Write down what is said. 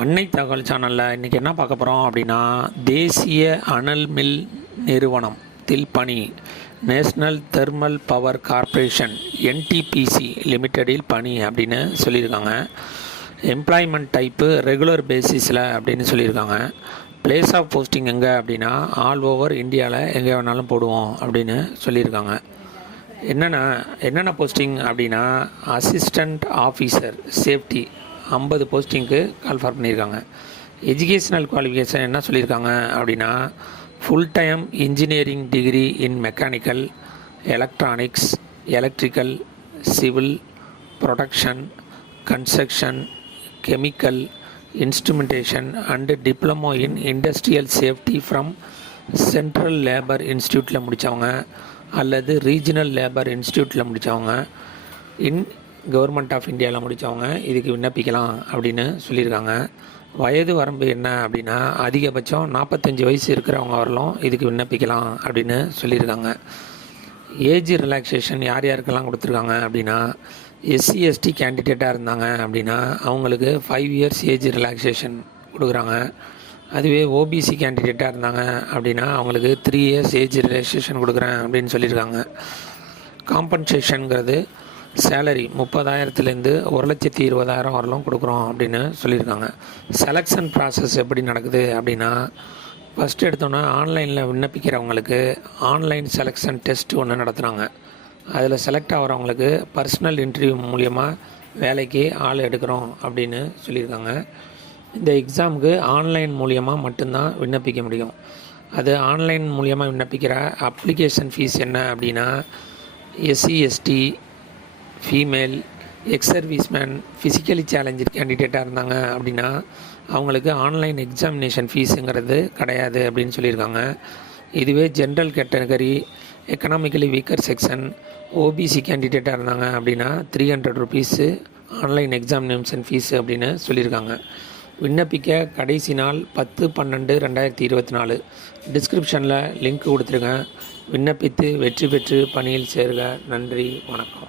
அன்னை தகவல் சேனலில் இன்றைக்கி என்ன பார்க்க போகிறோம் அப்படின்னா, தேசிய அனல் மில் நிறுவனத்தில் பணி, national thermal power corporation NTPC லிமிட்டடில் பணி அப்படின்னு சொல்லியிருக்காங்க. எம்ப்ளாய்மெண்ட் டைப்பு ரெகுலர் பேசிஸில் அப்படின்னு சொல்லியிருக்காங்க. பிளேஸ் ஆஃப் போஸ்டிங் எங்கே அப்படின்னா, ஆல் ஓவர் இந்தியாவில் எங்கே வேணாலும் போடுவோம் அப்படின்னு சொல்லியிருக்காங்க. என்னென்ன போஸ்டிங் அப்படின்னா, அசிஸ்டண்ட் ஆஃபீஸர் சேஃப்டி 50 போஸ்டிங்க்கு கால்ஃபார் பண்ணியிருக்காங்க. எஜுகேஷ்னல் குவாலிஃபிகேஷன் என்ன சொல்லியிருக்காங்க அப்படின்னா, full time engineering degree in mechanical, electronics, electrical, civil, production, construction, chemical, instrumentation and diploma in industrial safety from central labour இன்ஸ்டியூட்டில் முடித்தவங்க அல்லது ரீஜனல் லேபர் இன்ஸ்டியூட்டில் முடித்தவங்க, கவர்மெண்ட் ஆஃப் இந்தியாவில் முடித்தவங்க இதுக்கு விண்ணப்பிக்கலாம் அப்படின்னு சொல்லியிருக்காங்க. வயது வரம்பு என்ன அப்படின்னா, அதிகபட்சம் 45 வயசு இருக்கிறவங்க வரலாம் இதுக்கு விண்ணப்பிக்கலாம் அப்படின்னு சொல்லியிருக்காங்க. ஏஜ் ரிலாக்ஸேஷன் யார் யாருக்கெல்லாம் கொடுத்துருக்காங்க அப்படின்னா, எஸ்சி எஸ்டி கேண்டிடேட்டாக இருந்தாங்க அப்படின்னா அவங்களுக்கு 5 இயர்ஸ் ஏஜ் ரிலாக்ஸேஷன் கொடுக்குறாங்க. அதுவே ஓபிசி கேண்டிடேட்டாக இருந்தாங்க அப்படின்னா அவங்களுக்கு 3 இயர்ஸ் ஏஜ் ரிலாக்ஸேஷன் கொடுக்குறேன் அப்படின்னு சொல்லியிருக்காங்க. காம்பன்சேஷனுங்கிறது சேலரி 30,000லேருந்து 1,20,000 வரலாம் கொடுக்குறோம் அப்படின்னு சொல்லியிருக்காங்க. செலெக்ஷன் ப்ராசஸ் எப்படி நடக்குது அப்படின்னா, ஃபஸ்ட்டு எடுத்தோன்னா ஆன்லைனில் விண்ணப்பிக்கிறவங்களுக்கு ஆன்லைன் செலெக்ஷன் டெஸ்ட் ஒன்று நடத்துகிறாங்க. அதில் செலக்ட் ஆகிறவங்களுக்கு பர்சனல் இன்டர்வியூ மூலியமாக வேலைக்கு ஆள் எடுக்கிறோம் அப்படின்னு சொல்லியிருக்காங்க. இந்த எக்ஸாமுக்கு ஆன்லைன் மூலியமாக மட்டும்தான் விண்ணப்பிக்க முடியும். அது ஆன்லைன் மூலியமாக விண்ணப்பிக்கிற அப்ளிகேஷன் ஃபீஸ் என்ன அப்படின்னா, SC ST, female, ex serviceman, physically challenge கேண்டிடேட்டாக இருந்தாங்க அப்படின்னா அவங்களுக்கு ஆன்லைன் எக்ஸாமினேஷன் ஃபீஸுங்கிறது கிடையாது அப்படின்னு சொல்லியிருக்காங்க. இதுவே general category, economically weaker section, OBC கேண்டிடேட்டாக இருந்தாங்க அப்படின்னா 300 ருபீஸு ஆன்லைன் எக்ஸாமினேஷன் ஃபீஸு அப்படின்னு சொல்லியிருக்காங்க. விண்ணப்பிக்க கடைசி நாள் 10/12/2024. டிஸ்கிரிப்ஷனில் லிங்க் கொடுத்துருங்க. விண்ணப்பித்து வெற்றி பெற்று பணியில் சேருக. நன்றி, வணக்கம்.